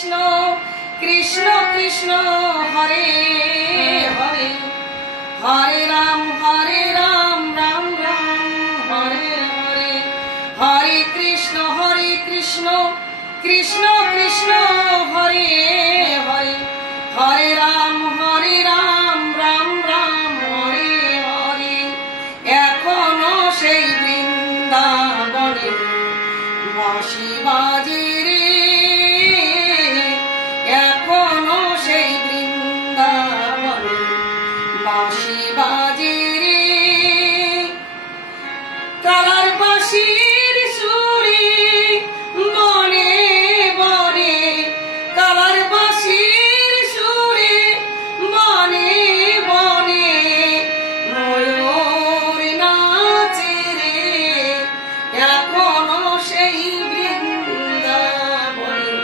কৃষ্ণ কৃষ্ণ কৃষ্ণ হরে হরে হরে রাম রাম রাম হরে হরে হরে কৃষ্ণ কৃষ্ণ কৃষ্ণ হরে হরে হরে রাম রাম রাম হরে হরে। এখনো সেই বৃন্দাবনে বাঁশি বাজে রে, এখনো সেই বৃন্দাবনে বাঁশি বাজে রে। কালার বাঁশির সুরে বনে বনে, কালার বাঁশির সুরে বনে বনে ময়ূর নাচে রে। এখনো সেই বৃন্দাবনে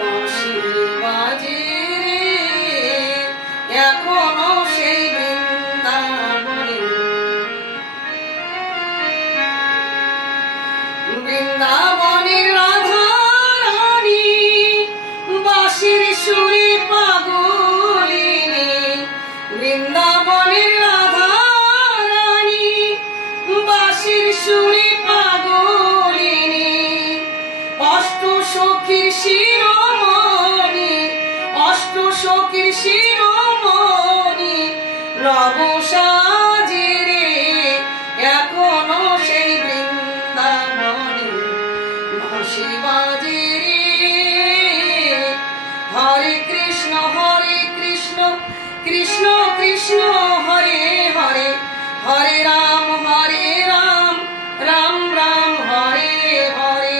বাঁশি বাজে রে, এখনো সেই বৃন্দাবনে। বৃন্দাবনের রাধা রানী বাঁশির সুরে পাগলিনী, বৃন্দাবনের রাধা রানী বাঁশির সুরে পাগলিনী। অষ্ট সখীর শিরোমণি, অষ্ট সখীর শিরোমণি নব সাজে রে। এখনো সেই বৃন্দাবনে বাঁশি বাজে রে। হরে কৃষ্ণ কৃষ্ণ কৃষ্ণ হরে হরে হরে রাম রাম রাম হরে হরে।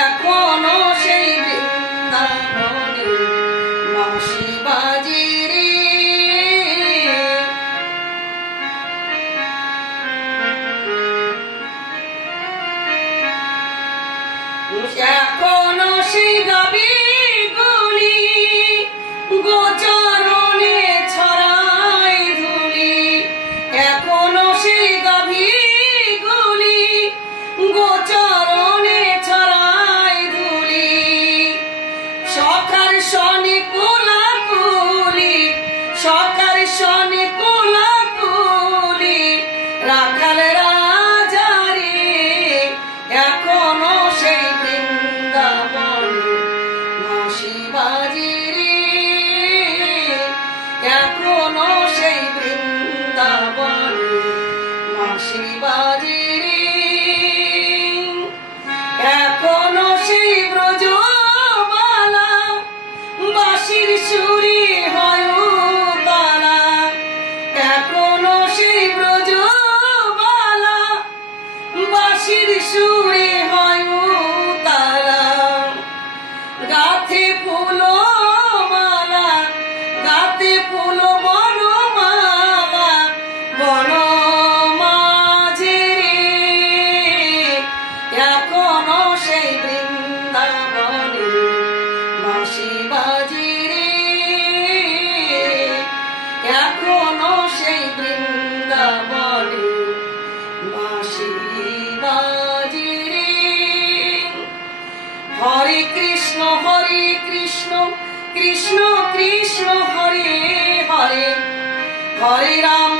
এখনো সেই বৃন্দাবনে বাঁশি বাজে রে। এখনো সেই গাবি গুলি গোচরণে ছড়ায় ধুলি, এখনো সেই গাভী গুলি গোচরণে ছড়ায় ধুলি। সখার সনে কোলাকুলি, সখার সনে কোলাকুলি রাখাল রাজা রে। এখনো সেই বৃন্দাবনে বাঁশি বাজে রে, এখনো সেই বৃন্দাবনে বাঁশি বাজে রে। এখনো সেই ব্রজবালা বাঁশির সুরে হয় তালা, এখনো সেই ব্রজবালা বাঁশির সুরে হয় তালা। গাথে ফুল মালা, গাথে ফুল বনমালা বন মাঝে রে। এখনো সেই বৃন্দাবনে বাঁশি বাজে রে, এখনো সেই বৃন্দাবনে বাঁশি বাজে রে। হরে কৃষ্ণ কৃষ্ণ কৃষ্ণ হরে হরে হরে রাম